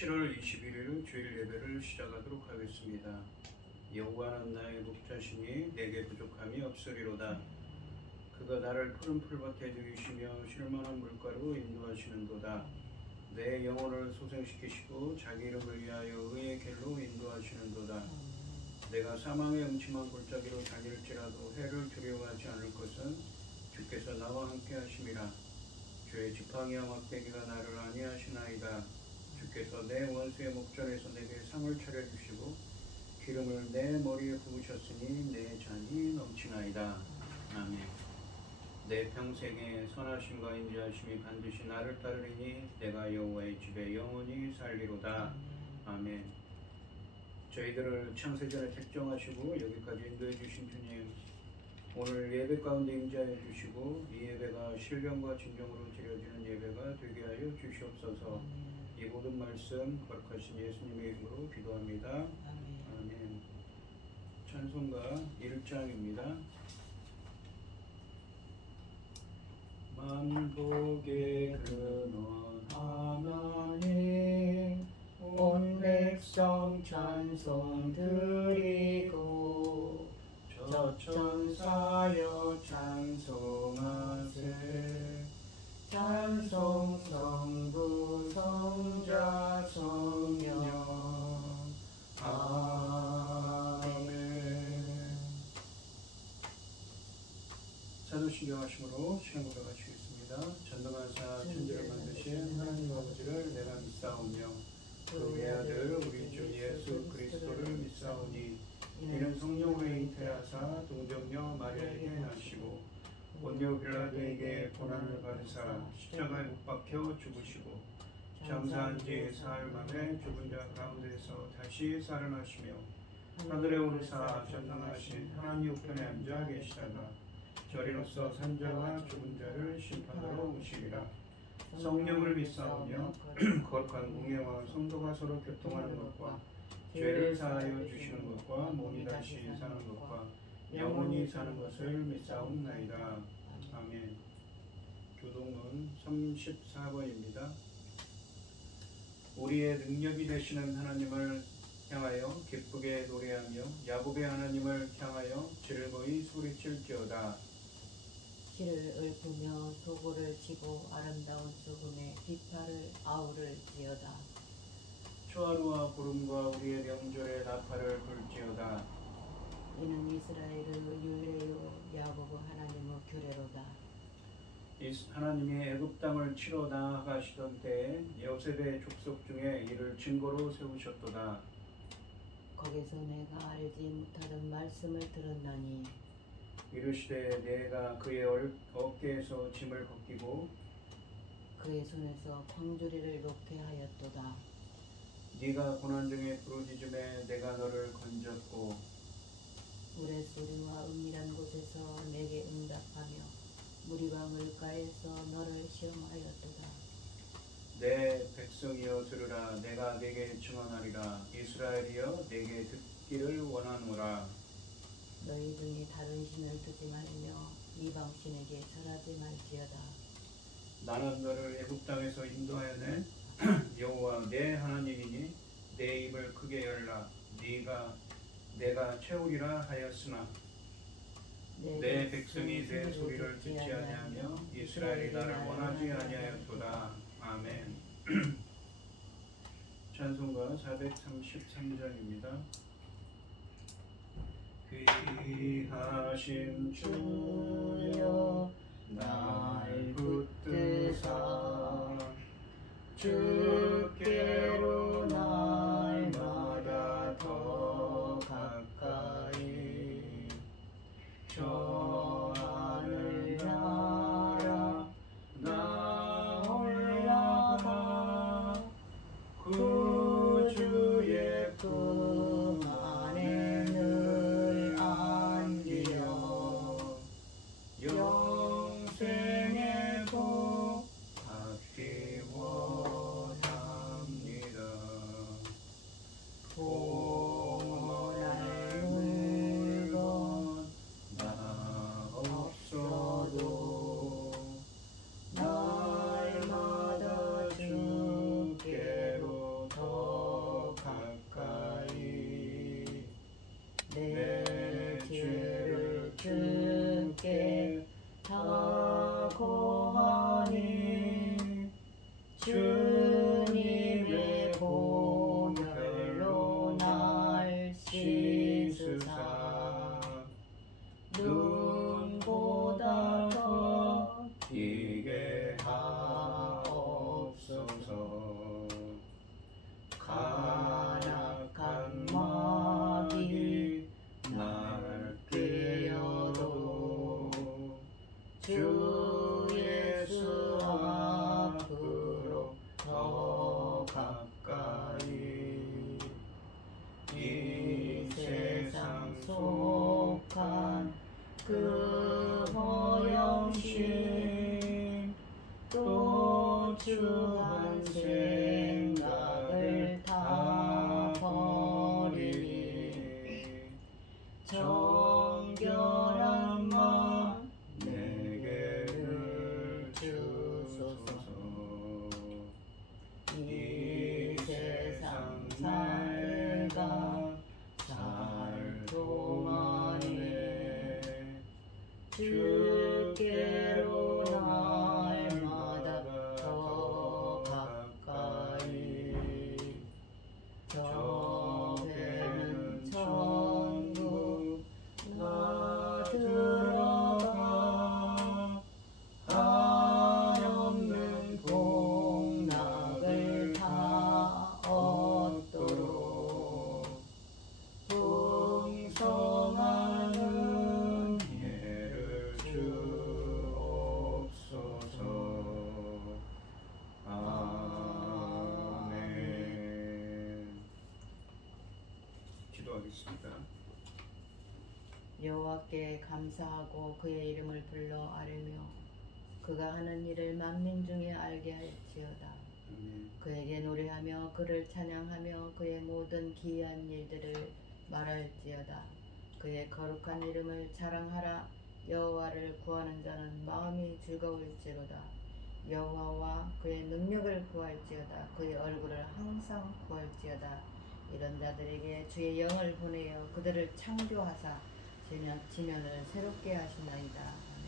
(7월 21일) 주일 예배를 시작하도록 하겠습니다. 여호와는 나의 목자시니 내게 부족함이 없으리로다. 그가 나를 푸른 풀밭에 누이시며 쉴만한 물가로 인도하시는도다. 내 영혼을 소생시키시고 자기 이름을 위하여 의의 길로 인도하시는도다. 내가 사망의 음침한 골짜기로 다닐지라도 해를 두려워하지 않을 것은 주께서 나와 함께 하심이라. 주의 지팡이와 막대기가 나를 안위하시나이다. 주께서 내 원수의 목전에서 내게 상을 차려주시고 기름을 내 머리에 부으셨으니 내 잔이 넘치나이다. 아멘. 내 평생에 선하심과 인자하심이 반드시 나를 따르리니 내가 여호와의 집에 영원히 살리로다. 아멘. 저희들을 창세전에 택정하시고 여기까지 인도해 주신 주님, 오늘 예배 가운데 임재하여 주시고 이 예배가 신령과 진정으로 드려지는 예배가 되게 하여 주시옵소서. 이 모든 말씀 거룩하신 예수님의 이름으로 기도합니다. 아멘. 찬송가 1장입니다. 만복의 근원 하나님, 온 백성 찬송 드리고 저 천사여 찬송하세. 찬송 성부 성자 성령. 아멘. 사도신경 하심으로 시간으로 마치겠습니다. 전능하사 천지를 만드신 하나님 아버지를 내가 믿사오며 그 외아들 우리 주 예수 그리스도를 믿사오니 이는 성령으로 잉태하사 동정녀 마리아에게 나시고 본요 빌라도에게 고난을 받으사 십자가에 못 박혀 죽으시고 장사한 지 사흘 만에 죽은 자 가운데서 다시 살아나시며 하늘에 오르사 전능하신 하나님 우편에 앉아 계시다가 저리로서 산자와 죽은 자를 심판하러 오시리라. 성령을 믿사오며 거룩한 공예와 성도가 서로 교통하는 것과 죄를 사하여 주시는 것과 몸이 다시 사는 것과 영원히 사는 것을 믿사옵나이다. 아멘. 교독론 34번입니다. 우리의 능력이 되시는 하나님을 향하여 기쁘게 노래하며 야곱의 하나님을 향하여 즐거이 소리칠지어다. 길을 읊으며 소고를 치고 아름다운 소금에 비파를 아우를지어다. 초하루와 구름과 우리의 명절에 나팔을 불지어다. 이는 이스라엘의 유래요 야곱의 하나님의 규례로다. 하나님이 애굽 땅을 치러 나아가시던 때에 요셉의 족속 중에 이를 증거로 세우셨도다. 거기서 내가 알지 못하던 말씀을 들었나니 이르시되 내가 그의 어깨에서 짐을 벗기고 그의 손에서 광주리를 놓게 하였도다. 네가 고난 중에 부르짖음에 내가 너를 건졌고 우레소리와 은밀한 곳에서 내게 응답하며 무리와 물가에서 너를 시험하였도다. 내 백성이여 들으라. 내가 네게 증언하리라. 이스라엘이여 내게 듣기를 원하노라. 너희 중에 다른 신을 두지 말며 이방 신에게 절하지 말지어다. 나는 너를 애굽 땅에서 인도하였네. 여호와 내 하나님이니 내 입을 크게 열라. 내가 채우리라 하였으나 내 백성이 내 소리를 듣지 아니하며 이스라엘이 나를 원하지 아니하였도다. 아멘. 찬송가 433장입니다. 귀하신 주여 날 붙드사 주께로 날마다 더 가까이 내 죄를 주께 다 고하니 주님의 보혈로 날 씻으사 눈보다 더 비게 하옵소서. 가락한 마귀 날 꿰어도 주 예수 앞으로 더 가까이 이 세상 속한 그 허영심 또 추한 생각을 다 버리니 정결한 마음 내게를 주소서. 이 세상 살다 살 동안에 주께로 날마다 더 가까이 저배는 천국 나 들어가 한없는 복락을 다 얻도록 풍성한 은혜를 주옵소서. 아멘. 기도하겠습니다. 여호와께 감사하고 그의 이름을 불러 아뢰며 그가 하는 일을 만민 중에 알게 할지어다. 아멘. 그에게 노래하며 그를 찬양하며 그의 모든 기이한 일들을 말할지어다. 그의 거룩한 이름을 자랑하라. 여호와를 구하는 자는 마음이 즐거울지로다. 여호와와 그의 능력을 구할지어다. 그의 얼굴을 항상 구할지어다. 이런 자들에게 주의 영을 보내어 그들을 창조하사 지면을 새롭게 하시나이다. 아멘.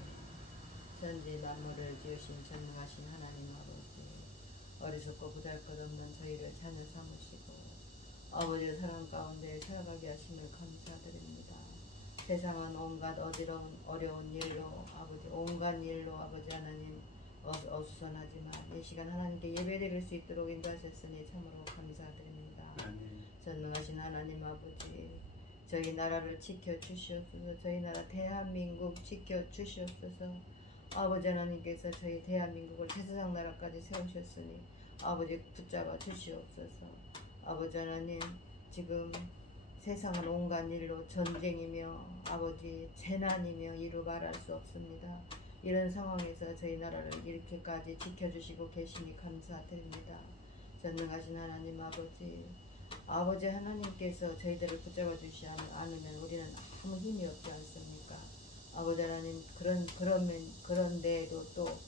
전지 만물을 지으신 전능하신 하나님 아버지, 어리석고 보잘것없는 저희를 자녀 삼으시고 아버지의 사랑 가운데 살아가게 하심을 감사드립니다. 세상은 온갖 어려운 일로 아버지 온갖 일로 아버지 하나님 어수선하지만 이 시간 하나님께 예배드릴 수 있도록 인도하셨으니 참으로 감사드립니다. 아멘. 전능하신 하나님 아버지, 저희 나라를 지켜주시옵소서. 저희 나라 대한민국 지켜주시옵소서. 아버지 하나님께서 저희 대한민국을 제사장 나라까지 세우셨으니 아버지 붙잡아 주시옵소서. 아버지 하나님, 지금 세상은 온갖 일로 전쟁이며 아버지 재난이며 이루 말할 수 없습니다. 이런 상황에서 저희 나라를 이렇게까지 지켜주시고 계시니 감사드립니다. 전능하신 하나님 아버지 하나님께서 저희들을 붙잡아 주시지 않으면 우리는 아무 힘이 없지 않습니까? 아버지 하나님, 그런데에도 또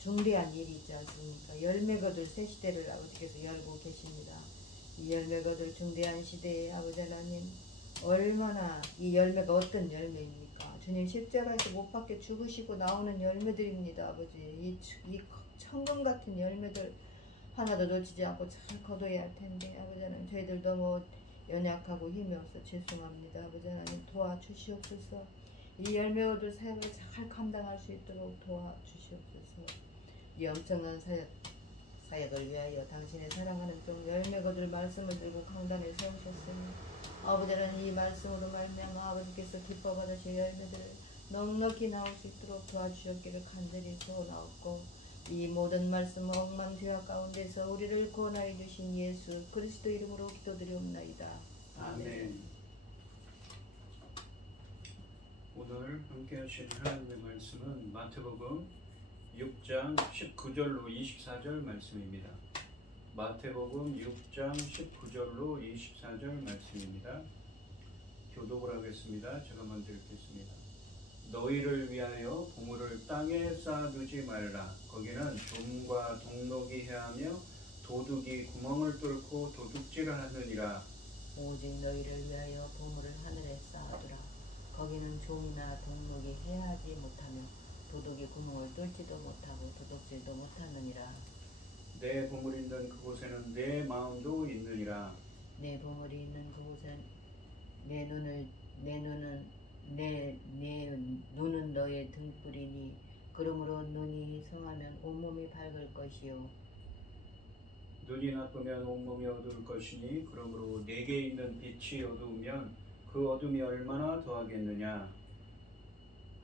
중대한 일이 있지 않습니까? 열매 거둘 새 시대를 아버지께서 열고 계십니다. 이 열매 거둘 중대한 시대에 아버지 하나님, 얼마나 이 열매가 어떤 열매입니까? 주님 십자가에서 못 박혀 죽으시고 나오는 열매들입니다. 아버지, 이 천금 같은 열매들 하나도 놓치지 않고 잘 거둬야 할 텐데 아버지 하나님, 저희들 너무 연약하고 힘이 없어 죄송합니다. 아버지 하나님, 도와주시옵소서. 이 열매 얻을 사역을 잘 감당할 수 있도록 도와주시옵소서. 이 엄청난 사역을 위하여 당신의 사랑하는 종 열매 거둘 말씀을 들고 강단에 세우셨으니 아버지 하나님, 이 말씀으로 말미암아 아버지께서 기뻐 받으실 열매들을 넉넉히 나올 수 있도록 도와주셨기를 간절히 소원하옵고, 이 모든 말씀 억만 죄악 가운데서 우리를 구원하여 주신 예수 그리스도 이름으로 기도드리옵나이다. 아멘. 오늘 함께 하신 하나님의 말씀은 마태복음 6장 19절로 24절 말씀입니다. 마태복음 6장 19절로 24절 말씀입니다. 교독을 하겠습니다. 제가 먼저 읽겠습니다. 너희를 위하여 보물을 땅에 쌓아두지 말라. 거기는 좀과 동록이 해하며 도둑이 구멍을 뚫고 도둑질을 하느니라. 오직 너희를 위하여 보물을 하늘에 쌓아 종이나 동목이 해하지 못하며 도둑이 구멍을 뚫지도 못하고 도둑질도 못하느니라. 내 보물이 있는 그곳에는 내 마음도 있느니라. 내 보물이 있는 그곳엔 내 눈은 너의 등불이니 그러므로 눈이 성하면 온몸이 밝을 것이요. 눈이 나쁘면 온몸이 어두울 것이니 그러므로 내게 있는 빛이 어두우면 그 어둠이 얼마나 더하겠느냐.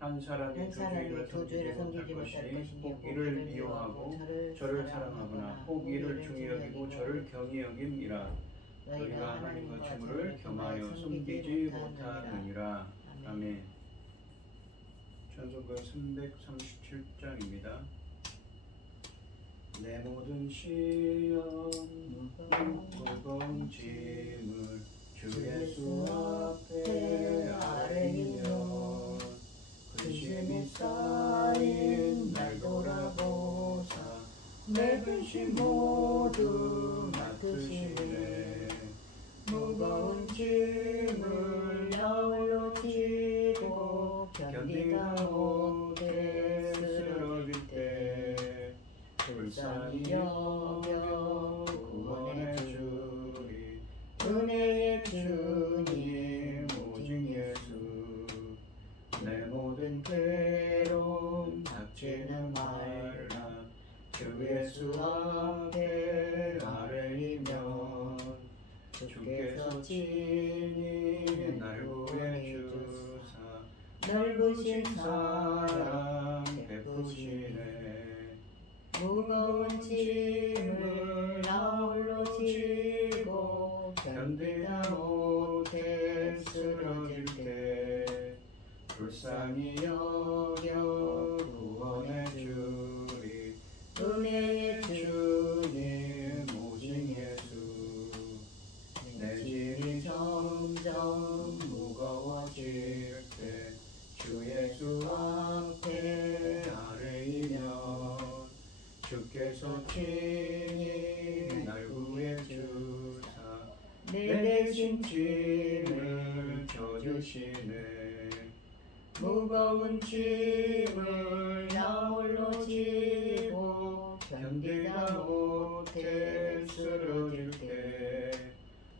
한 사람이 두 주인을 섬기지 못할 것이니 혹 이를 미워하고 저를 사랑하거나 혹 이를 중히 여기고 저를 경히 여김이라. 너희가 하나님과 재물을 겸하여 섬기지 못하느니라. 아멘. 찬송가 337장입니다. 내 모든 시험 무거운 짐을 주 예수 앞에 아뢰며 근심이 쌓인 날 돌아보사 내 근심 모두 맡으시네. 무거운 짐을 나 홀로 지고 견디다 못해 쓰러질 때 불쌍히 여겨 구원해 주리. 은혜의 주님 오직 예수. 내 모든 괴로움 닥치는 말라. 주 예수 앞에 아뢰이면 주께서 친히 날 구해 주사 넓으신 사랑 베푸시네. 무거운 짐을 나 홀로 지고 견디다 못해 쓰러질 때 불쌍히 여겨 구원해 주리. 은혜의 주님 오직 예수. 내 짐이 점점 무거워질 때 주 예수 앞에 아뢰이면 주께서 친히 날 구해 주사 내 대신 짐을 져주시네. 무거운 짐을 나 홀로 지고 견디다 못해 쓰러질 때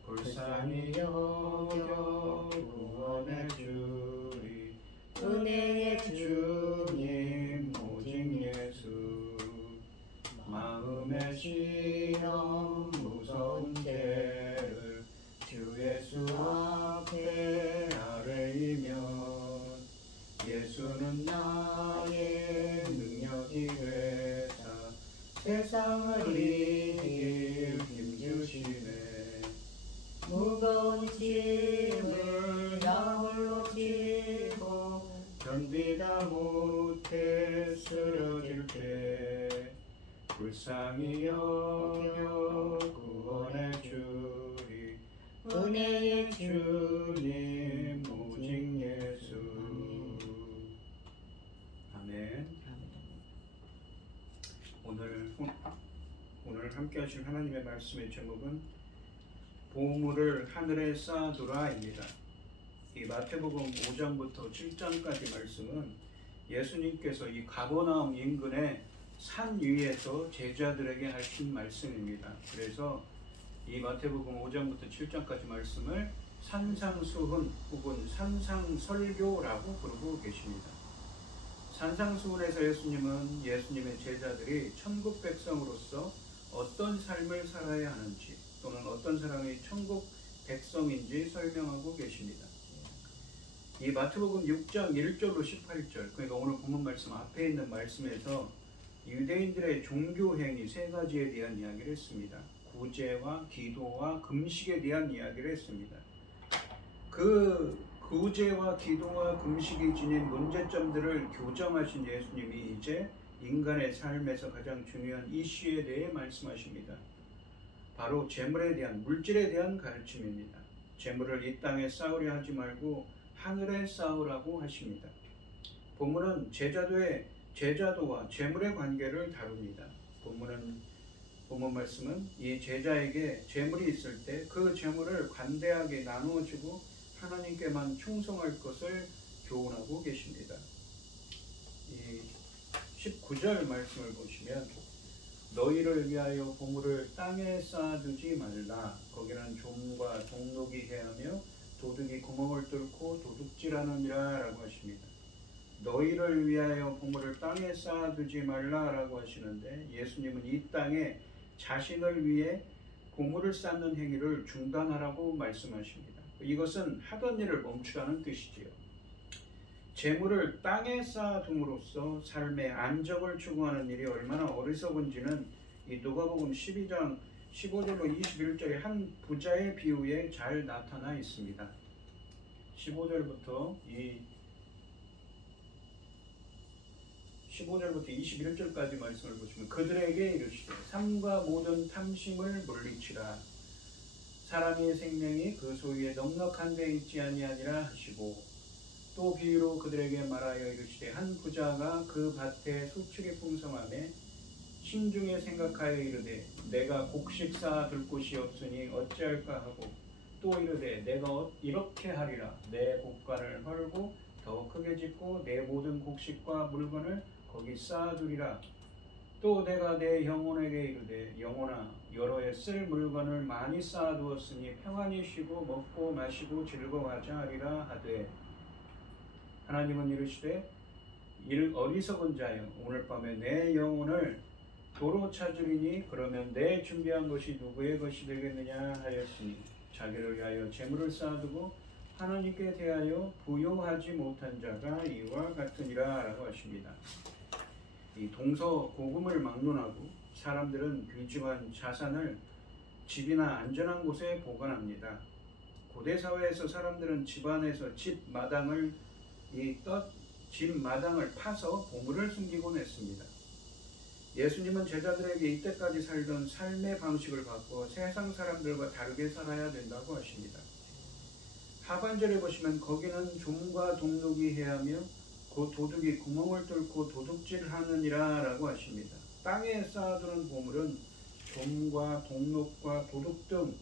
불쌍히 여겨 구원해 주리. 은혜의 주님 오직 예수. 마음의 시험 무서운 죄를 주 예수 앞에 아뢰이면 예수는 나의 능력이 되사 세상을 이길 힘주시네. 무거운 짐을 나 홀로 지고 견디다 못해 쓰러질 때 불쌍히 여겨 구원해 주리. 은혜의 주님 오직 예수. 아멘. 오늘 함께 하실 하나님의 말씀의 제목은 보물을 하늘에 쌓아두라입니다. 이 마태복음 5장부터 7장까지 말씀은 예수님께서 이 가버나움 인근의 산 위에서 제자들에게 하신 말씀입니다. 그래서 이 마태복음 5장부터 7장까지 말씀을 산상수훈 혹은 산상설교라고 부르고 계십니다. 산상수훈에서 예수님의 제자들이 천국 백성으로서 어떤 삶을 살아야 하는지 또는 어떤 사람이 천국 백성인지 설명하고 계십니다. 이 마태복음 6장 1절로 18절, 그러니까 오늘 본문 말씀 앞에 있는 말씀에서 유대인들의 종교행위 세 가지에 대한 이야기를 했습니다. 구제와 기도와 금식에 대한 이야기를 했습니다. 그 구제와 기도와 금식이 지닌 문제점들을 교정하신 예수님이 이제 인간의 삶에서 가장 중요한 이슈에 대해 말씀하십니다. 바로 재물에 대한, 물질에 대한 가르침입니다. 재물을 이 땅에 쌓으려 하지 말고 하늘에 쌓으라고 하십니다. 본문은 제자도와 재물의 관계를 다룹니다. 본문 말씀은 이 제자에게 재물이 있을 때 그 재물을 관대하게 나누어주고 하나님께만 충성할 것을 교훈하고 계십니다. 이 19절 말씀을 보시면 너희를 위하여 보물을 땅에 쌓아두지 말라. 거기는 좀과 동록이 해하며 도둑이 구멍을 뚫고 도둑질하느니라 라고 하십니다. 너희를 위하여 보물을 땅에 쌓아두지 말라 라고 하시는데 예수님은 이 땅에 자신을 위해 보물을 쌓는 행위를 중단하라고 말씀하십니다. 이것은 하던 일을 멈추라는 뜻이지요. 재물을 땅에 쌓아둠으로써 삶의 안정을 추구하는 일이 얼마나 어리석은지는 이 누가복음 12장 15절로 21절의 한 부자의 비유에 잘 나타나 있습니다. 15절부터 21절까지 말씀을 보시면 그들에게 이르시되 삶과 모든 탐심을 물리치라. 사람의 생명이 그 소유에 넉넉한 데 있지 아니하니라 하시고 또 비유로 그들에게 말하여 이르시되 한 부자가 그 밭에 소출이 풍성하매 심중에 생각하여 이르되 내가 곡식 쌓아둘 곳이 없으니 어찌할까 하고 또 이르되 내가 이렇게 하리라. 내 곡간을 헐고 더 크게 짓고 내 모든 곡식과 물건을 거기 쌓아두리라. 또 내가 내 영혼에게 이르되 영혼아 여러 해 쓸 물건을 많이 쌓아두었으니 평안히 쉬고 먹고 마시고 즐거워하자 하리라 하되 하나님은 이르시되 어리석은 자여 오늘 밤에 내 영혼을 도로 찾으리니 그러면 내 준비한 것이 누구의 것이 되겠느냐 하였으니 자기를 위하여 재물을 쌓아두고 하나님께 대하여 부요하지 못한 자가 이와 같으니라 라고 하십니다. 이 동서고금을 막론하고 사람들은 귀중한 자산을 집이나 안전한 곳에 보관합니다. 고대 사회에서 사람들은 집안에서 집 마당을 파서 보물을 숨기곤 했습니다. 예수님은 제자들에게 이때까지 살던 삶의 방식을 바꿔 세상 사람들과 다르게 살아야 된다고 하십니다. 하반절에 보시면 거기는 좀과 동록이 해하며 그 도둑이 구멍을 뚫고 도둑질하느니라 라고 하십니다. 땅에 쌓아두는 보물은 좀과 동록과 도둑 등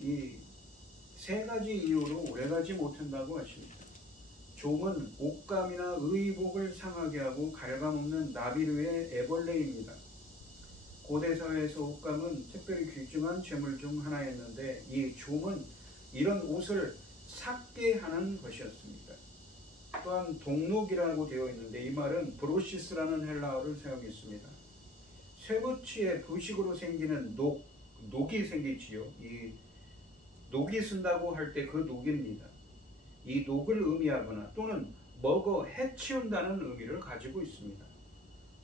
이 세 가지 이유로 오래가지 못한다고 하십니다. 좀은 옷감이나 의복을 상하게 하고 갉아먹는 나비류의 애벌레입니다. 고대 사회에서 옷감은 특별히 귀중한 재물 중 하나였는데 이 좀은 이런 옷을 삭게 하는 것이었습니다. 또한 동록이라고 되어 있는데 이 말은 브로시스라는 헬라어를 사용했습니다. 쇠붙이의 부식으로 생기는 녹이 생기지요. 이 녹이 쓴다고 할 때 그 녹입니다. 이 녹을 의미하거나 또는 먹어 해치운다는 의미를 가지고 있습니다.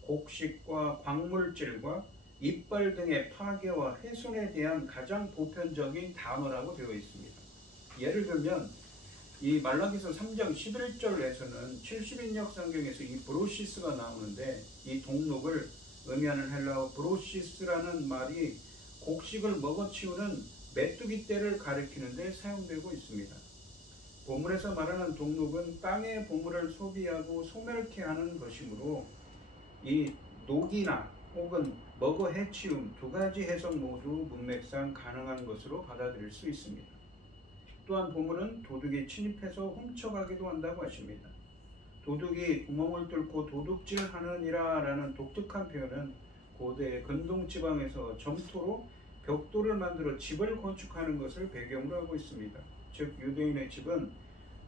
곡식과 광물질과 이빨 등의 파괴와 훼손에 대한 가장 보편적인 단어라고 되어 있습니다. 예를 들면 이 말라기서 3장 11절에서는 70인역 성경에서 이 브로시스가 나오는데 이 동록을 의미하는 헬라어 브로시스라는 말이 곡식을 먹어치우는 메뚜기 떼를 가리키는 데 사용되고 있습니다. 본문에서 말하는 동록은 땅의 보물을 소비하고 소멸케 하는 것이므로 이 녹이나 혹은 먹어 해치움 두 가지 해석 모두 문맥상 가능한 것으로 받아들일 수 있습니다. 또한 본문은 도둑이 침입해서 훔쳐가기도 한다고 하십니다. 도둑이 구멍을 뚫고 도둑질하느니라 라는 독특한 표현은 고대 근동지방에서 점토로 벽돌을 만들어 집을 건축하는 것을 배경으로 하고 있습니다. 즉 유대인의 집은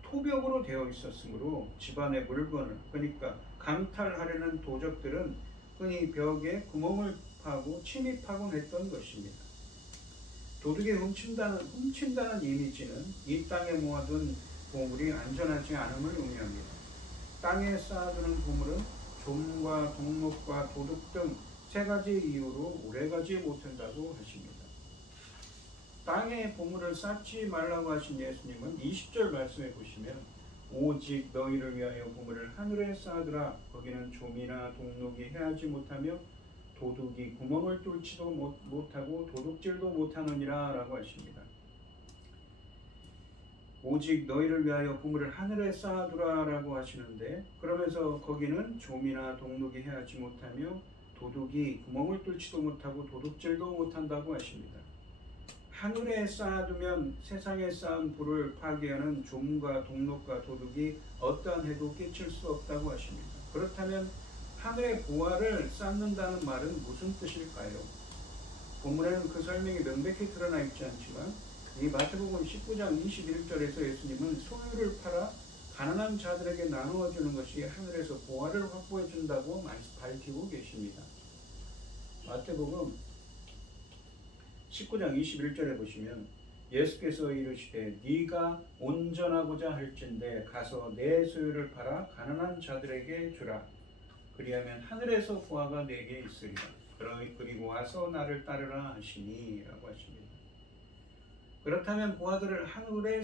토벽으로 되어 있었으므로 집안의 물건을 그러니까 강탈하려는 도적들은 흔히 벽에 구멍을 파고 침입하곤 했던 것입니다. 도둑이 훔친다는 이미지는 이 땅에 모아둔 보물이 안전하지 않음을 의미합니다. 땅에 쌓아두는 보물은 좀과 동록과 도둑 등 세 가지 이유로 오래가지 못한다고 하십니다. 땅에 보물을 쌓지 말라고 하신 예수님은 20절 말씀에 보시면 오직 너희를 위하여 보물을 하늘에 쌓아두라. 거기는 좀이나 동록이 해하지 못하며 도둑이 구멍을 뚫지도 못하고 도둑질도 못하느니라 라고 하십니다. 오직 너희를 위하여 보물을 하늘에 쌓아두라 라고 하시는데 그러면서 거기는 좀이나 동록이 해하지 못하며 도둑이 구멍을 뚫지도 못하고 도둑질도 못한다고 하십니다. 하늘에 쌓아두면 세상에 쌓은 불을 파괴하는 좀과 동록과 도둑이 어떠한 해도 끼칠 수 없다고 하십니다. 그렇다면 하늘의 보화를 쌓는다는 말은 무슨 뜻일까요? 본문에는 그 설명이 명백히 드러나 있지 않지만 이 마태복음 19장 21절에서 예수님은 소유를 팔아 가난한 자들에게 나누어 주는 것이 하늘에서 보화를 확보해 준다고 밝히고 계십니다. 마태복음 19장 21절에 보시면 예수께서 이르시되 네가 온전하고자 할진대 가서 내 소유를 팔아 가난한 자들에게 주라. 그리하면 하늘에서 보화가 내게 있으리라. 그리고 와서 나를 따르라 하시니 라고 하십니다. 그렇다면 보화들을 하늘에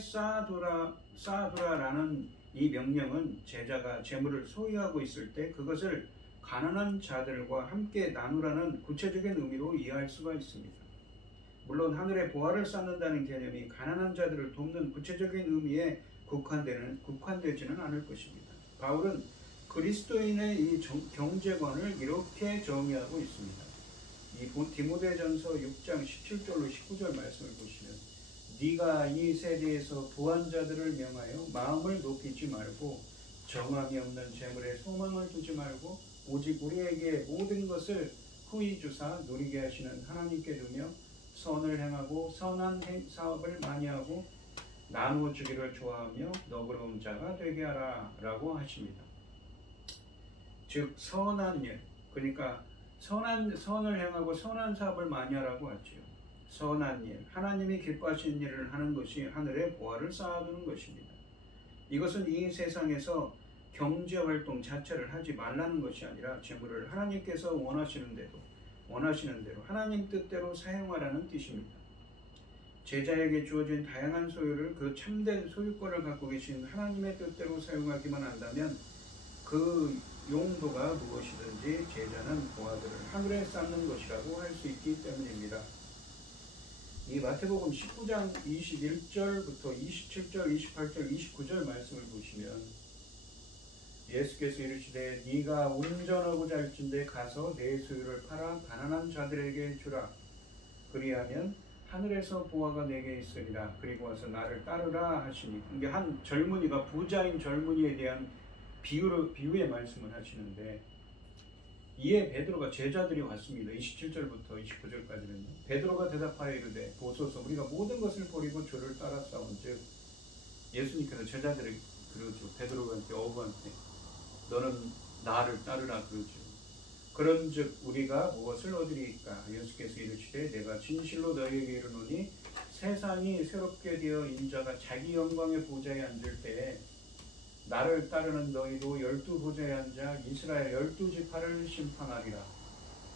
쌓아두라라는 이 명령은 제자가 재물을 소유하고 있을 때 그것을 가난한 자들과 함께 나누라는 구체적인 의미로 이해할 수가 있습니다. 물론 하늘에 보화를 쌓는다는 개념이 가난한 자들을 돕는 구체적인 의미에 국한되지는 않을 것입니다. 바울은 그리스도인의 이 경제관을 이렇게 정의하고 있습니다. 이 디모데전서 6장 17절로 19절 말씀을 보시면 네가 이 세대에서 부한 자들을 명하여 마음을 높이지 말고 정함이 없는 재물에 소망을 두지 말고 오직 우리에게 모든 것을 후히 주사 누리게 하시는 하나님께 두며 선을 행하고 선한 사업을 많이 하고 나누어 주기를 좋아하며 너그러운 자가 되게 하라 라고 하십니다. 즉 선한 일, 그러니까 선을 행하고 선한 사업을 많이 하라고 하지요. 선한 일, 하나님이 기뻐하시는 일을 하는 것이 하늘에 보화를 쌓아두는 것입니다. 이것은 이 세상에서 경제활동 자체를 하지 말라는 것이 아니라 재물을 하나님께서 원하시는 대로 하나님 뜻대로 사용하라는 뜻입니다. 제자에게 주어진 다양한 소유를 그 참된 소유권을 갖고 계신 하나님의 뜻대로 사용하기만 한다면 그 용도가 무엇이든지 제자는 보화들을 하늘에 쌓는 것이라고 할 수 있기 때문입니다. 이 마태복음 19장 21절부터 27절, 28절, 29절 말씀을 보시면 예수께서 이르시되 네가 온전하고자 할진대 가서 내 소유를 팔아 가난한 자들에게 주라. 그리하면 하늘에서 보화가 내게 있으리라. 그리고 와서 나를 따르라 하시니, 이게 한 젊은이가 부자인 젊은이에 대한 비유의 말씀을 하시는데 이에 베드로가 제자들이 왔습니다. 27절부터 29절까지는요. 베드로가 대답하여 이르되 보소서 우리가 모든 것을 버리고 주를 따랐사온즉, 예수님께서 제자들에게 그러죠. 베드로한테 어부한테 너는 나를 따르라 그러죠. 그런즉 우리가 무엇을 얻으리이까? 예수께서 이르시되 내가 진실로 너희에게 이르노니 세상이 새롭게 되어 인자가 자기 영광의 보좌에 앉을 때에 나를 따르는 너희도 12보좌에 앉아 이스라엘 12지파를 심판하리라.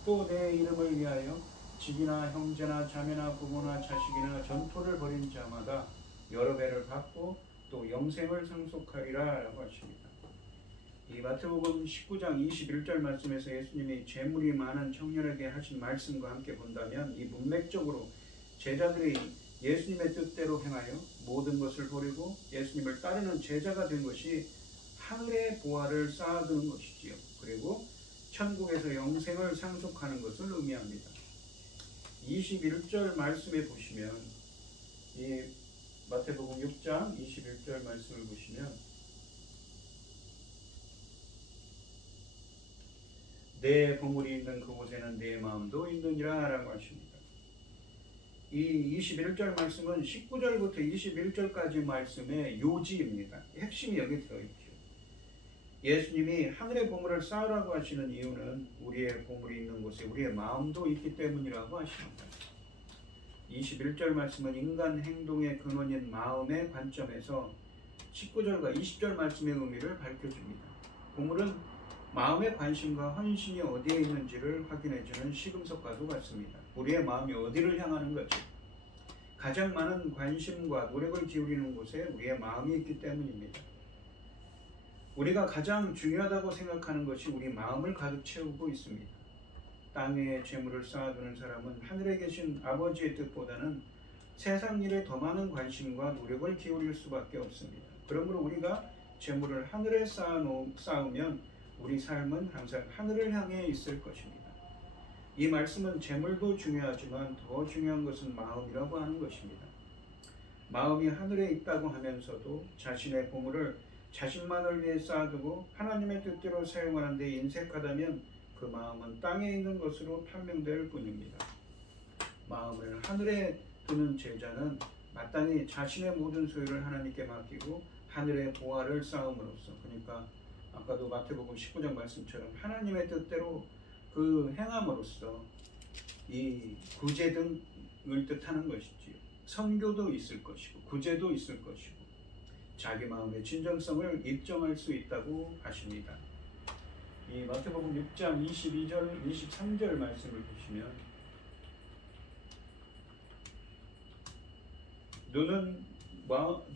또 내 이름을 위하여 집이나 형제나 자매나 부모나 자식이나 전토를 벌인 자마다 여러 배를 받고 또 영생을 상속하리라 라고 하십니다. 이 마태복음 19장 21절 말씀에서 예수님이 재물이 많은 청년에게 하신 말씀과 함께 본다면 이 문맥적으로 제자들이 예수님의 뜻대로 행하여 모든 것을 버리고 예수님을 따르는 제자가 된 것이 하늘의 보화를 쌓아두는 것이지요. 그리고 천국에서 영생을 상속하는 것을 의미합니다. 21절 말씀에 보시면 이 마태복음 6장 21절 말씀을 보시면 내 보물이 있는 그곳에는 내 마음도 있느니라 라고 하십니다. 이 21절 말씀은 19절부터 21절까지 말씀의 요지입니다. 핵심이 여기 들어있죠. 예수님이 하늘의 보물을 쌓으라고 하시는 이유는 우리의 보물이 있는 곳에 우리의 마음도 있기 때문이라고 하십니다. 21절 말씀은 인간 행동의 근원인 마음의 관점에서 19절과 20절 말씀의 의미를 밝혀줍니다. 보물은 마음의 관심과 헌신이 어디에 있는지를 확인해주는 시금석과도 같습니다. 우리의 마음이 어디를 향하는 거죠? 가장 많은 관심과 노력을 기울이는 곳에 우리의 마음이 있기 때문입니다. 우리가 가장 중요하다고 생각하는 것이 우리 마음을 가득 채우고 있습니다. 땅 위에 재물을 쌓아두는 사람은 하늘에 계신 아버지의 뜻보다는 세상 일에 더 많은 관심과 노력을 기울일 수밖에 없습니다. 그러므로 우리가 재물을 하늘에 쌓으면 우리 삶은 항상 하늘을 향해 있을 것입니다. 이 말씀은 재물도 중요하지만 더 중요한 것은 마음이라고 하는 것입니다. 마음이 하늘에 있다고 하면서도 자신의 보물을 자신만을 위해 쌓아두고 하나님의 뜻대로 사용하는 데 인색하다면 그 마음은 땅에 있는 것으로 판명될 뿐입니다. 마음을 하늘에 두는 제자는 마땅히 자신의 모든 소유를 하나님께 맡기고 하늘의 보화를 쌓음으로써, 그러니까 아까도 마태복음 19장 말씀처럼 하나님의 뜻대로 그 행함으로써 이 구제 등을 뜻하는 것이지요. 선교도 있을 것이고 구제도 있을 것이고 자기 마음의 진정성을 입증할 수 있다고 하십니다. 이 마태복음 6장 22절 23절 말씀을 보시면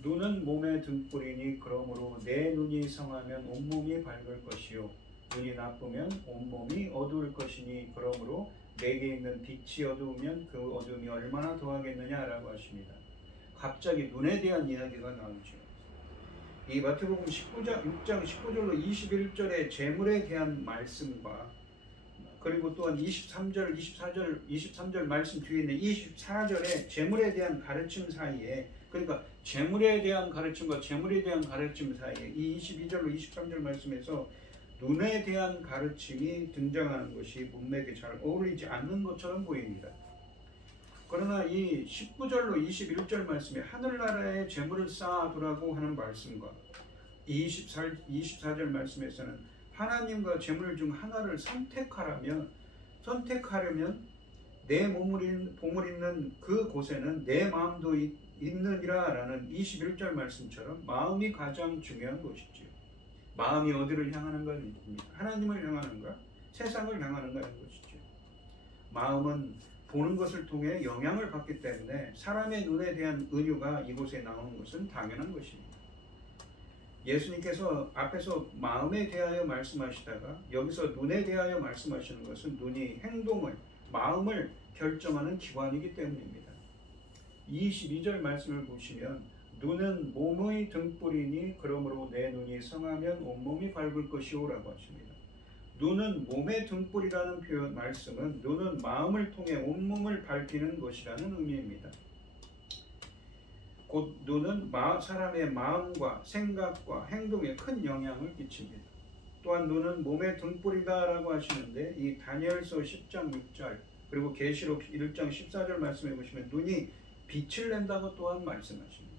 눈은 몸의 등불이니 그러므로 내 눈이 성하면 온몸이 밝을 것이요 눈이 나쁘면 온몸이 어두울 것이니 그러므로 내게 있는 빛이 어두우면 그 어두움이 얼마나 더하겠느냐라고 하십니다. 갑자기 눈에 대한 이야기가 나오죠. 이 마태복음 6장 19절로 21절의 재물에 대한 말씀과 그리고 또한 23절 말씀 뒤에 있는 24절의 재물에 대한 가르침 사이에, 그러니까 재물에 대한 가르침과 재물에 대한 가르침 사이에 이 22절로 23절 말씀에서 눈에 대한 가르침이 등장하는 것이 문맥에 잘 어울리지 않는 것처럼 보입니다. 그러나 이 19절로 21절 말씀에 하늘나라에 재물을 쌓아두라고 하는 말씀과 24절 말씀에서는 하나님과 재물 중 하나를 선택하려면 내 보물 있는 그 곳에는 내 마음도 있느니라 라는 21절 말씀처럼 마음이 가장 중요한 것이지요. 마음이 어디를 향하는가? 하나님을 향하는가? 세상을 향하는가 하는 것이죠. 마음은 보는 것을 통해 영향을 받기 때문에 사람의 눈에 대한 은유가 이곳에 나오는 것은 당연한 것입니다. 예수님께서 앞에서 마음에 대하여 말씀하시다가 여기서 눈에 대하여 말씀하시는 것은 눈이 마음을 결정하는 기관이기 때문입니다. 22절 말씀을 보시면 눈은 몸의 등불이니 그러므로 내 눈이 성하면 온몸이 밝을 것이오 라고 하십니다. 눈은 몸의 등불이라는 말씀은 눈은 마음을 통해 온몸을 밝히는 것이라는 의미입니다. 곧 눈은 사람의 마음과 생각과 행동에 큰 영향을 끼칩니다. 또한 눈은 몸의 등불이다라고 하시는데 이 다니엘서 10장 6절 그리고 계시록 1장 14절 말씀해 보시면 눈이 빛을 낸다고 또한 말씀하십니다.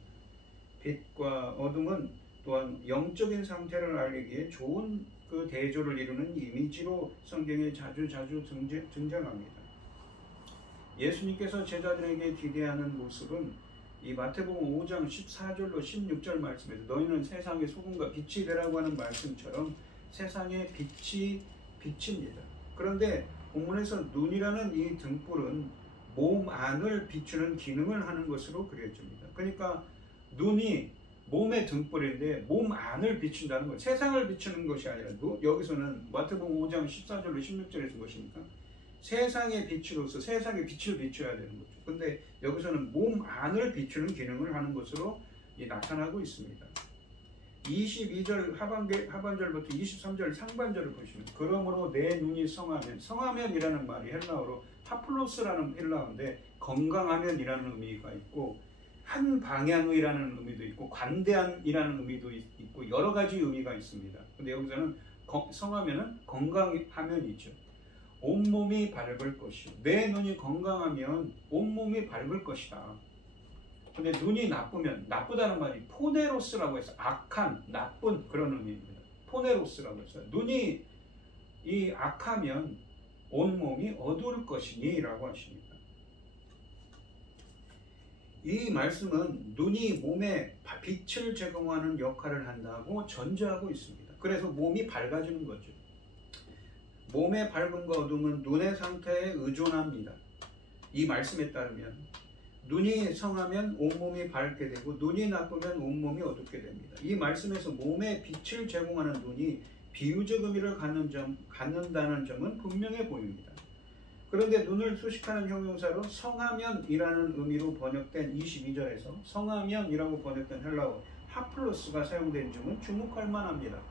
빛과 어둠은 또한 영적인 상태를 알리기에 좋은 그 대조를 이루는 이미지로 성경에 자주 등장합니다. 예수님께서 제자들에게 기대하는 모습은 이 마태복음 5장 14절로 16절 말씀에서 너희는 세상의 소금과 빛이 되라고 하는 말씀처럼 세상의 빛입니다. 그런데 본문에서 눈이라는 이 등불은 몸 안을 비추는 기능을 하는 것으로 그려집니다. 그러니까 눈이 몸의 등불인데 몸 안을 비춘다는 것, 세상을 비추는 것이 아니라 여기서는 마태복음 5장 14절로 16절에서 무엇입니까? 세상의 빛으로서 세상의 빛을 비춰야 되는 거죠. 근데 여기서는 몸 안을 비추는 기능을 하는 것으로 나타나고 있습니다. 22절 하반절부터 23절 상반절을 보시면 그러므로 내 눈이 성하면이라는 말이 헬라어로 하플로스라는 헬라어인데 건강하면이라는 의미가 있고 한 방향의라는 의미도 있고 관대한이라는 의미도 있고 여러 가지 의미가 있습니다. 근데 여기서는 성하면은 건강하면이죠. 온몸이 밝을 것이요. 내 눈이 건강하면 온몸이 밝을 것이다. 근데 눈이 나쁘면, 나쁘다는 말이 포네로스라고 해서 악한, 나쁜 그런 의미입니다. 포네로스라고 해서 눈이 악하면 온몸이 어두울 것이니 라고 하십니다. 이 말씀은 눈이 몸에 빛을 제공하는 역할을 한다고 전제하고 있습니다. 그래서 몸이 밝아지는 거죠. 몸의 밝음과 어둠은 눈의 상태에 의존합니다. 이 말씀에 따르면 눈이 성하면 온몸이 밝게 되고 눈이 나쁘면 온몸이 어둡게 됩니다. 이 말씀에서 몸에 빛을 제공하는 눈이 비유적 의미를 갖는다는 점은 분명해 보입니다. 그런데 눈을 수식하는 형용사로 성하면이라는 의미로 번역된 22절에서 성하면이라고 번역된 헬라어 하플로스가 사용된 점은 주목할 만합니다.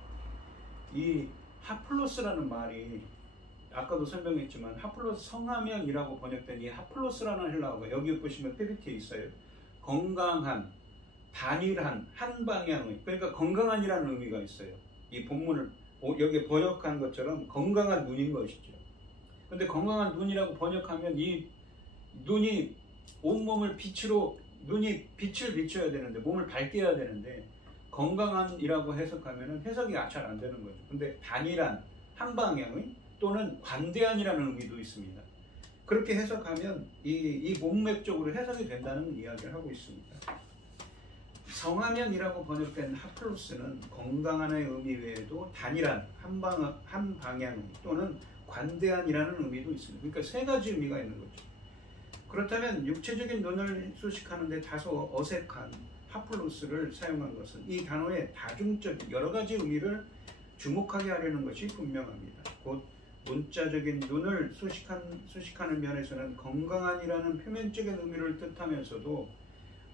이 하플로스라는 말이 아까도 설명했지만 하플로스 성하면이라고 번역된 이 하플로스라는 헬라어가 여기 보시면 PPT에 있어요. 건강한, 단일한, 한 방향의, 그러니까 건강한이라는 의미가 있어요. 이 본문을 여기 번역한 것처럼 건강한 눈인 것이죠. 근데 건강한 눈이라고 번역하면 이 눈이 온몸을 눈이 빛을 비춰야 되는데, 몸을 밝게 해야 되는데, 건강한이라고 해석하면 해석이 잘 안 되는 거죠. 근데 단일한, 한 방향의 또는 관대한이라는 의미도 있습니다. 그렇게 해석하면 이 문맥적으로 해석이 된다는 이야기를 하고 있습니다. 성하면이라고 번역된 하플로스는 건강한의 의미 외에도 단일한, 한 방향 또는 관대한이라는 의미도 있습니다. 그러니까 세 가지 의미가 있는 거죠. 그렇다면 육체적인 눈을 수식하는데 다소 어색한 하플로스를 사용한 것은 이 단어의 다중적인 여러 가지 의미를 주목하게 하려는 것이 분명합니다. 곧 문자적인 눈을 수식하는 면에서는 건강한이라는 표면적인 의미를 뜻하면서도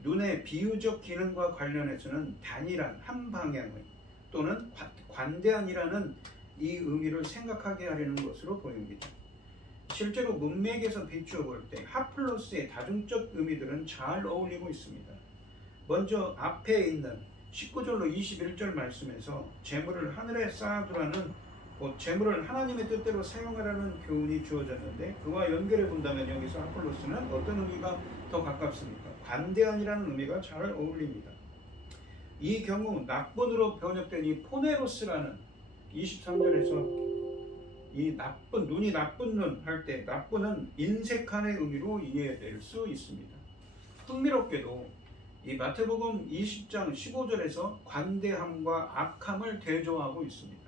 눈의 비유적 기능과 관련해서는 단일한, 한 방향의 또는 관대한이라는 이 의미를 생각하게 하려는 것으로 보입니다. 실제로 문맥에서 비추어 볼 때 하플로스의 다중적 의미들은 잘 어울리고 있습니다. 먼저 앞에 있는 19절로 21절 말씀에서 재물을 하늘에 쌓아두라는 재물을 하나님의 뜻대로 사용하라는 교훈이 주어졌는데, 그와 연결해 본다면 여기서 하플로스는 어떤 의미가 더 가깝습니까? 관대한이라는 의미가 잘 어울립니다. 이 경우 나쁜으로 번역된 이 포네로스라는 23절에서 이 나쁜, 눈이 나쁜 눈 할 때 나쁜은 인색한의 의미로 이해될 수 있습니다. 흥미롭게도 이 마태복음 20장 15절에서 관대함과 악함을 대조하고 있습니다.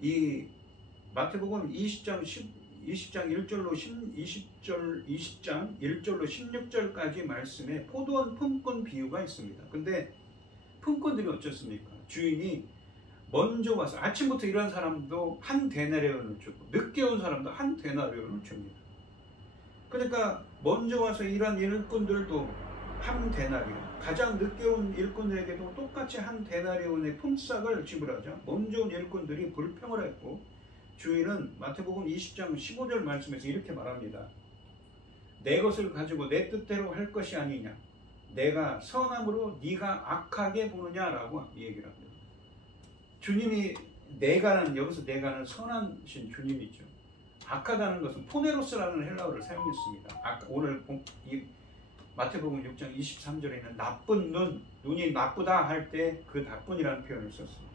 이 마태복음 20장 1절로 20장 1절로 16절까지 말씀에 포도원 품꾼 비유가 있습니다. 근데 품꾼들이 어쩌습니까? 주인이 먼저 와서 아침부터 일한 사람도 한 데나리온을 주고 늦게 온 사람도 한 데나리온을 줍니다. 그러니까 먼저 와서 일한 일꾼들도 한 데나리온, 가장 늦게 온 일꾼에게도 똑같이 한 데나리온의 품삯을 지불하자 먼저 온 일꾼들이 불평을 했고, 주인은 마태복음 20장 15절 말씀에서 이렇게 말합니다. 내 것을 가지고 내 뜻대로 할 것이 아니냐, 내가 선함으로 네가 악하게 보느냐라고 얘기를 합니다. 주님이 여기서 내가는 선하신 주님이죠. 악하다는 것은 포네로스라는 헬라어를 사용했습니다. 오늘 이 마태복음 6장 23절에는 나쁜 눈이 나쁘다 할 때 그 나쁜이라는 표현을 썼습니다.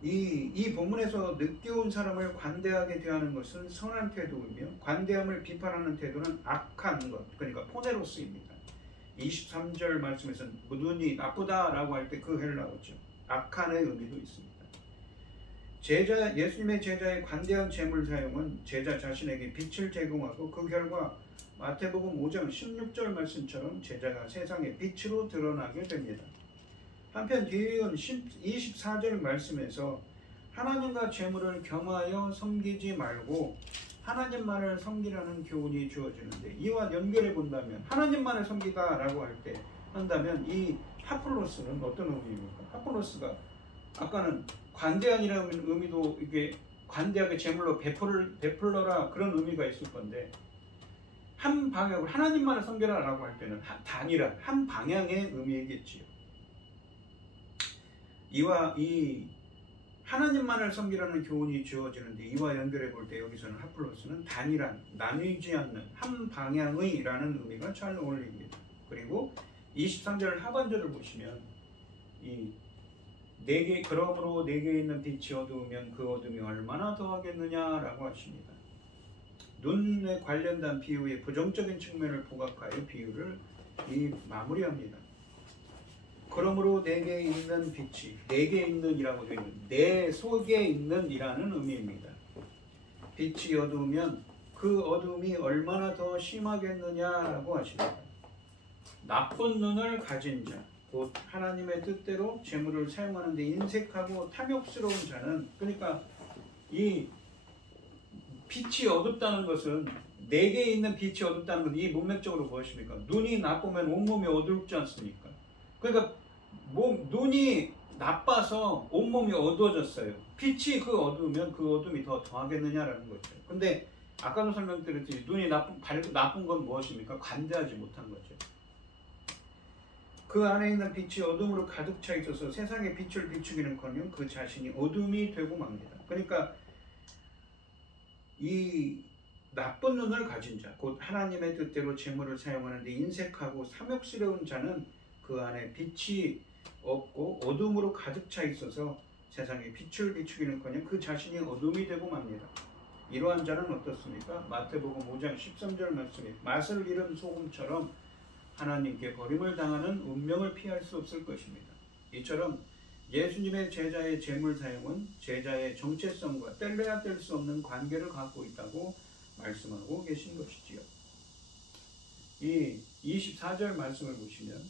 이 본문에서 늦게 온 사람을 관대하게 대하는 것은 선한 태도이며, 관대함을 비판하는 태도는 악한 것, 그러니까 포네로스입니다. 23절 말씀에서는 눈이 나쁘다라고 할 때 그 헬라어죠. 악한의 의미도 있습니다. 예수님의 제자의 관대한 재물 사용은 제자 자신에게 빛을 제공하고, 그 결과 마태복음 5장 16절 말씀처럼 제자가 세상의 빛으로 드러나게 됩니다. 한편 뒤에 이은 24절 말씀에서 하나님과 재물을 겸하여 섬기지 말고 하나님만을 섬기라는 교훈이 주어지는데, 이와 연결해 본다면 하나님만을 섬기다라고 한다면 이 하플로스는 어떤 의미입니까? 하플로스가 아까는 관대한이라는 의미도 이게 관대하게 재물로 베풀러라 그런 의미가 있을 건데, 한 방향으로 하나님만을 섬겨라라고 할 때는 단일한 한 방향의 의미이겠지요. 이 하나님만을 섬기라는 교훈이 주어지는데, 이와 연결해 볼 때 여기서는 하플로스는 단일한, 나뉘지 않는 한 방향의라는 의미가 잘 어울립니다. 그리고 23절 하반절을 보시면 그러므로 내게 있는 빛이 어두우면 그 어둠이 얼마나 더하겠느냐라고 하십니다. 눈에 관련된 비유의 부정적인 측면을 부각하여 비유를 마무리합니다. 그러므로 내게 있는 빛이, 내게 있는이라고 되어 있는, 내 속에 있는이라는 의미입니다. 빛이 어두우면 그 어둠이 얼마나 더 심하겠느냐라고 하십니다. 나쁜 눈을 가진 자, 곧 하나님의 뜻대로 재물을 사용하는 데 인색하고 탐욕스러운 자는, 그러니까 이 빛이 어둡다는 것은, 내게 있는 빛이 어둡다는 것은 이 문맥적으로 무엇입니까? 눈이 나쁘면 온몸이 어둡지 않습니까? 그러니까 눈이 나빠서 온몸이 어두워졌어요. 빛이 그 어두우면 그 어둠이 더 더하겠느냐라는 거죠. 근데 아까도 설명드렸듯이 눈이 나쁜 건 무엇입니까? 관대하지 못한 거죠. 그 안에 있는 빛이 어둠으로 가득 차 있어서 세상의 빛을 비추기는커녕 그 자신이 어둠이 되고 맙니다. 그러니까 이 나쁜 눈을 가진 자, 곧 하나님의 뜻대로 재물을 사용하는 데 인색하고 탐욕스러운 자는 그 안에 빛이 없고 어둠으로 가득 차 있어서 세상에 빛을 비추기는커녕 그 자신이 어둠이 되고 맙니다. 이러한 자는 어떻습니까? 마태복음 5장 13절 말씀에 맛을 잃은 소금처럼 하나님께 버림을 당하는 운명을 피할 수 없을 것입니다. 이처럼 예수님의 제자의 재물 사용은 제자의 정체성과 뗄래야 뗄 수 없는 관계를 갖고 있다고 말씀하고 계신 것이지요. 이 24절 말씀을 보시면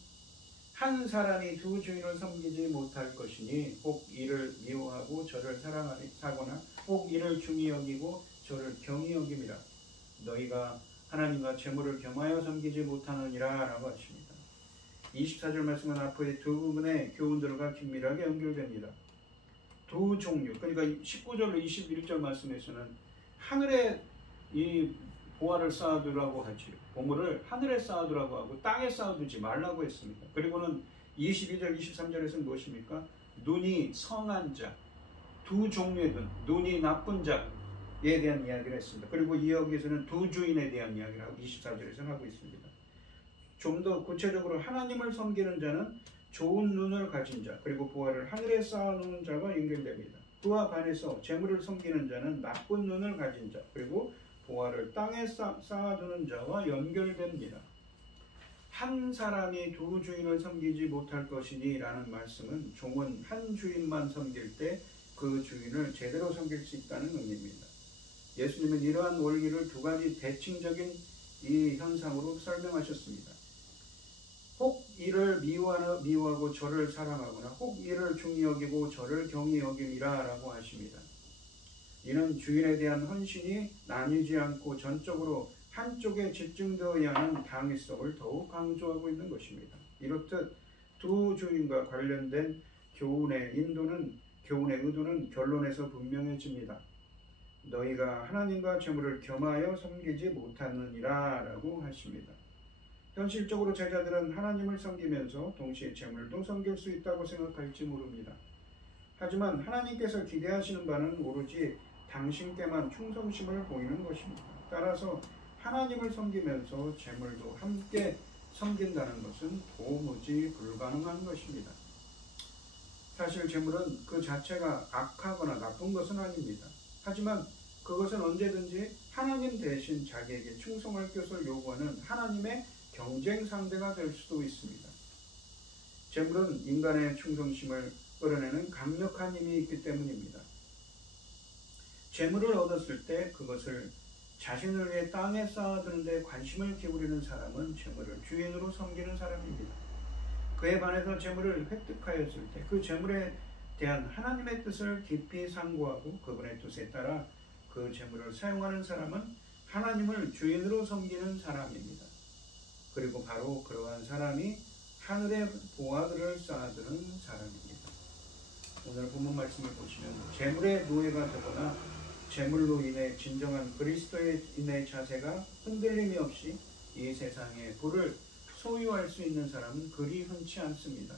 한 사람이 두 주인을 섬기지 못할 것이니 혹 이를 미워하고 저를 사랑하거나 혹 이를 중히 여기고 저를 경히 여김이라. 너희가 하나님과 재물을 겸하여 섬기지 못하느니라 라고 하십니다. 24절 말씀은 앞의 두 부분의 교훈들과 긴밀하게 연결됩니다. 두 종류, 그러니까 19절로 21절 말씀에서는 하늘에 이 보화를 쌓아두라고 하지요. 보물을 하늘에 쌓아두라고 하고 땅에 쌓아두지 말라고 했습니다. 그리고는 22절, 23절에서는 무엇입니까? 눈이 성한 자, 두 종류의 눈이 나쁜 자에 대한 이야기를 했습니다. 그리고 이 여기에서는 두 주인에 대한 이야기를 하고 24절에서는 하고 있습니다. 좀 더 구체적으로 하나님을 섬기는 자는 좋은 눈을 가진 자, 그리고 보화를 하늘에 쌓아놓는 자가 연결됩니다. 그와 반해서 재물을 섬기는 자는 나쁜 눈을 가진 자, 그리고 보화를 땅에 쌓아두는 자와 연결됩니다. 한 사람이 두 주인을 섬기지 못할 것이니 라는 말씀은 종은 한 주인만 섬길 때 그 주인을 제대로 섬길 수 있다는 의미입니다. 예수님은 이러한 원리를 두 가지 대칭적인 이 현상으로 설명하셨습니다. 혹 이를 미워하고 저를 사랑하거나 혹 이를 중히 여기고 저를 경히 여김이라 라고 하십니다. 이는 주인에 대한 헌신이 나뉘지 않고 전적으로 한쪽에 집중되어야 하는 당위성을 더욱 강조하고 있는 것입니다. 이렇듯 두 주인과 관련된 교훈의 의도는 결론에서 분명해집니다. 너희가 하나님과 재물을 겸하여 섬기지 못하느니라 라고 하십니다. 현실적으로 제자들은 하나님을 섬기면서 동시에 재물도 섬길 수 있다고 생각할지 모릅니다. 하지만 하나님께서 기대하시는 바는 오로지 당신께만 충성심을 보이는 것입니다. 따라서 하나님을 섬기면서 재물도 함께 섬긴다는 것은 도무지 불가능한 것입니다. 사실 재물은 그 자체가 악하거나 나쁜 것은 아닙니다. 하지만 그것은 언제든지 하나님 대신 자기에게 충성할 것을 요구하는 하나님의 경쟁 상대가 될 수도 있습니다. 재물은 인간의 충성심을 끌어내는 강력한 힘이 있기 때문입니다. 재물을 얻었을 때 그것을 자신을 위해 땅에 쌓아두는 데 관심을 기울이는 사람은 재물을 주인으로 섬기는 사람입니다. 그에 반해서 재물을 획득하였을 때 그 재물에 대한 하나님의 뜻을 깊이 상고하고 그분의 뜻에 따라 그 재물을 사용하는 사람은 하나님을 주인으로 섬기는 사람입니다. 그리고 바로 그러한 사람이 하늘의 보화들을 쌓아두는 사람입니다. 오늘 본문 말씀을 보시면 재물의 노예가 되거나 재물로 인해 진정한 그리스도인의 자세가 흔들림이 없이 이 세상의 부를 소유할 수 있는 사람은 그리 흔치 않습니다.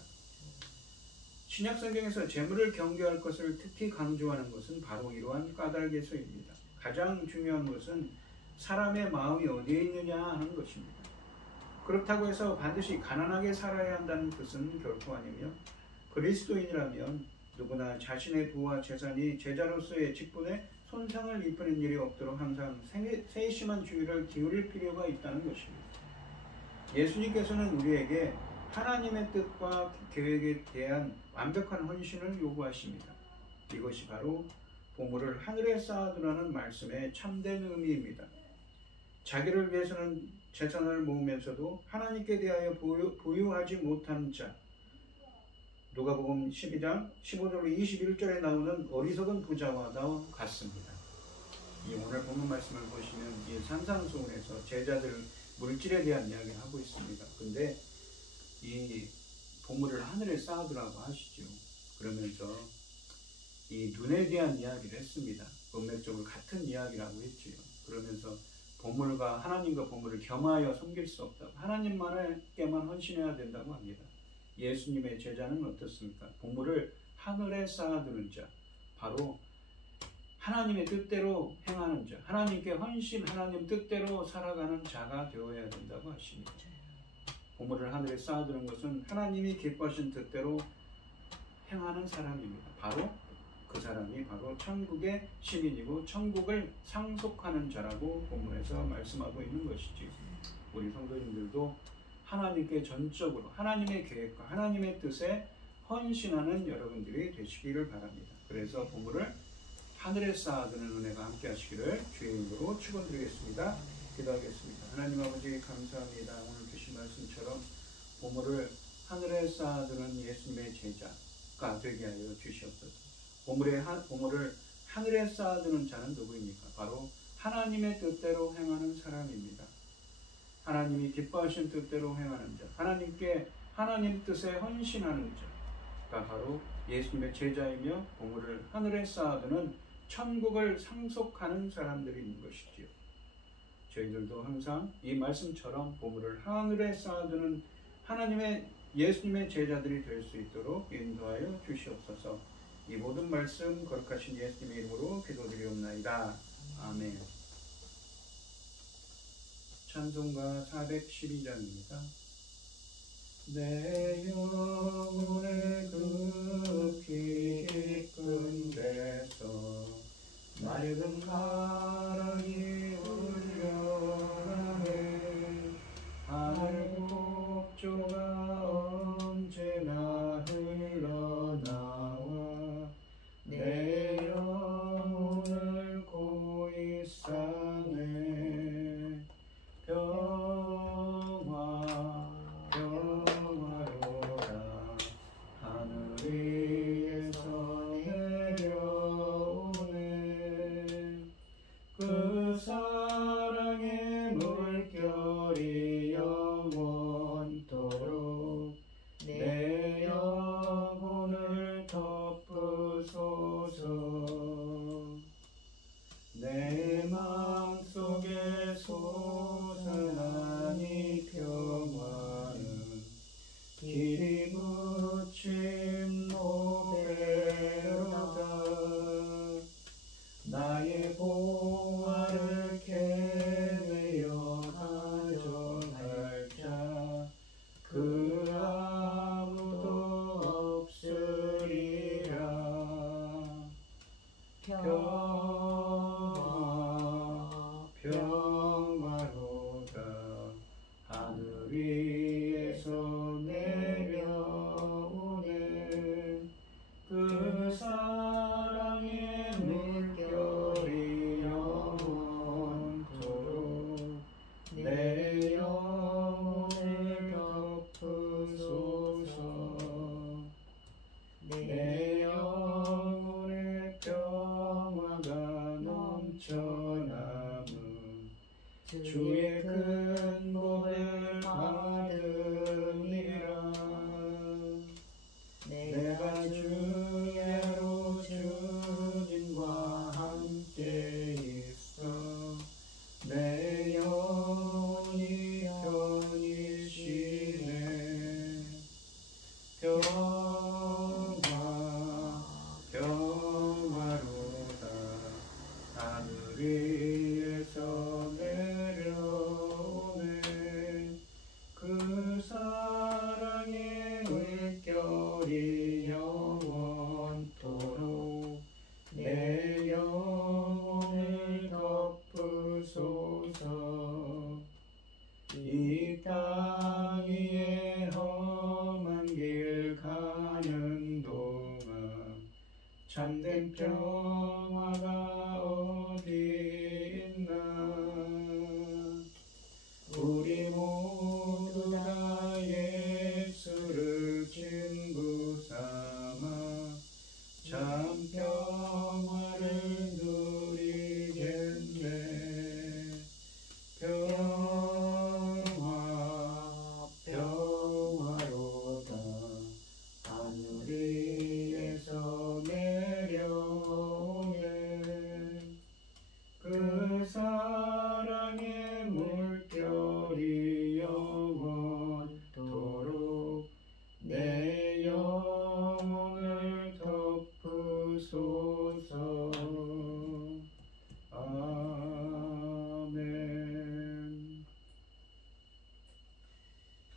신약 성경에서 재물을 경계할 것을 특히 강조하는 것은 바로 이러한 까닭에서입니다. 가장 중요한 것은 사람의 마음이 어디에 있느냐 하는 것입니다. 그렇다고 해서 반드시 가난하게 살아야 한다는 뜻은 결코 아니며 그리스도인이라면 누구나 자신의 부와 재산이 제자로서의 직분에 손상을 입히는 일이 없도록 항상 세심한 주의를 기울일 필요가 있다는 것입니다. 예수님께서는 우리에게 하나님의 뜻과 계획에 대한 완벽한 헌신을 요구하십니다. 이것이 바로 보물을 하늘에 쌓아두라는 말씀의 참된 의미입니다. 자기를 위해서는 재산을 모으면서도 하나님께 대하여 보유하지 못한 자, 누가복음 12장 15절로 21절에 나오는 어리석은 부자와 같습니다. 이 오늘 본문 말씀을 보시면 이 산상수훈에서 제자들 물질에 대한 이야기를 하고 있습니다. 근데 이 보물을 하늘에 쌓아두라고 하시죠. 그러면서 이 눈에 대한 이야기를 했습니다. 문맥적으로 같은 이야기라고 했지요. 그러면서 보물과 하나님과 보물을 겸하여 섬길 수 없다고, 하나님만에게만 헌신해야 된다고 합니다. 예수님의 제자는 어떻습니까? 보물을 하늘에 쌓아두는 자, 바로 하나님의 뜻대로 행하는 자, 하나님께 헌신, 하나님 뜻대로 살아가는 자가 되어야 된다고 하십니다. 보물을 하늘에 쌓아두는 것은 하나님이 기뻐하신 뜻대로 행하는 사람입니다. 바로 그 사람이 바로 천국의 시민이고 천국을 상속하는 자라고 본문에서 말씀하고 있는 것이지. 우리 성도님들도 하나님께 전적으로 하나님의 계획과 하나님의 뜻에 헌신하는 여러분들이 되시기를 바랍니다. 그래서 보물을 하늘에 쌓아두는 은혜가 함께 하시기를 주의 이름으로 축원드리겠습니다. 기도하겠습니다. 하나님 아버지 감사합니다. 오늘 주신 말씀처럼 보물을 하늘에 쌓아두는 예수님의 제자가 되게 하여 주시옵소서. 보물을 하늘에 쌓아두는 자는 누구입니까? 바로 하나님의 뜻대로 행하는 사람입니다. 하나님이 기뻐하신 뜻대로 행하는 자, 하나님께 하나님 뜻에 헌신하는 자가 바로 예수님의 제자이며 보물을 하늘에 쌓아두는 천국을 상속하는 사람들이 있는 것이지요. 저희들도 항상 이 말씀처럼 보물을 하늘에 쌓아두는 하나님의 예수님의 제자들이 될 수 있도록 인도하여 주시옵소서. 이 모든 말씀 거룩하신 예수님의 이름으로 기도드리옵나이다. 아멘. 찬송가 412장입니다. 내 영혼의 급히 깊은 데서 맑은 바람이 울려나네. 하늘 곡조가 언제나 흘러나와 내 영혼을 고이 싸네. 평화로다 하늘 위에서 내려오네. 그 사랑의 물결이 영원토록 내 영혼을 덮으소서. 내 마음속에 솟아난 이 평화는 길이 붙인 노래로다. 나의 보화를 캐내어 가져갈 자 그 아무도 없으리라. 평화로다 하늘 위에서 내려오네. 그 사랑의 물결이 영원토록 내 영혼을 덮으소서. 내 영혼의 평화가 넘쳐남은 주의 큰 복을 받으리라. 내가 주야로 주님과 함께 있어 내 영혼이 편히 쉬네. 평화로다 하늘 위에서 내려오네. 그 사랑의 물결이 영원토록 내 영혼을 덮으소서. 이 땅 위에 험한 길 가는 동안 참된 평화가 어디 있나. 우리 모두 다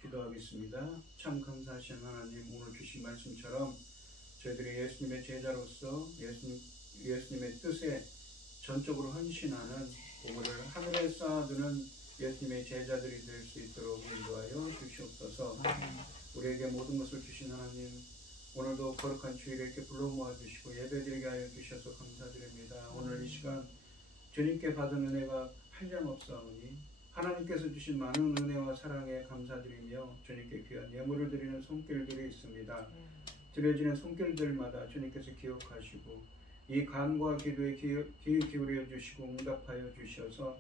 기도하겠습니다. 참 감사하신 하나님, 오늘 주신 말씀처럼 저희들이 예수님의 제자로서 예수님의 뜻에 전적으로 헌신하는 우물을 하늘에 쌓아두는 예수님의 제자들이 될 수 있도록 인도하여 주시옵소서. 우리에게 모든 것을 주신 하나님, 오늘도 거룩한 주일에 이렇게 불러 모아주시고 예배드리게 하여 주셔서 감사드립니다. 오늘 이 시간 주님께 받은 은혜가 한량없사오니 하나님께서 주신 많은 은혜와 사랑에 감사드리며 주님께 귀한 예물을 드리는 손길들이 있습니다. 드려지는 손길들마다 주님께서 기억하시고 이 간과 기도에 귀 기울여 주시고 응답하여 주셔서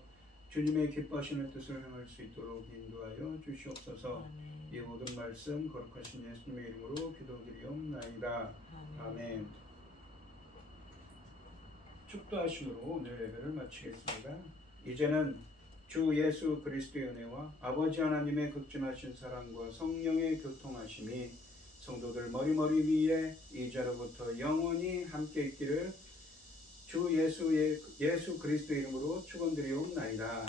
주님의 기뻐하시는 뜻을 행할 수 있도록 인도하여 주시옵소서. 이 모든 말씀 거룩하신 예수님의 이름으로 기도드리옵나이다. 아멘. 축도하심으로 오늘 예배를 마치겠습니다. 이제는 주 예수 그리스도의 은혜와 아버지 하나님의 극진하신 사랑과 성령의 교통하심이 성도들 머리머리 위에 이제로부터 영원히 함께 있기를 주 예수 그리스도의 이름으로 축원드리옵나이다.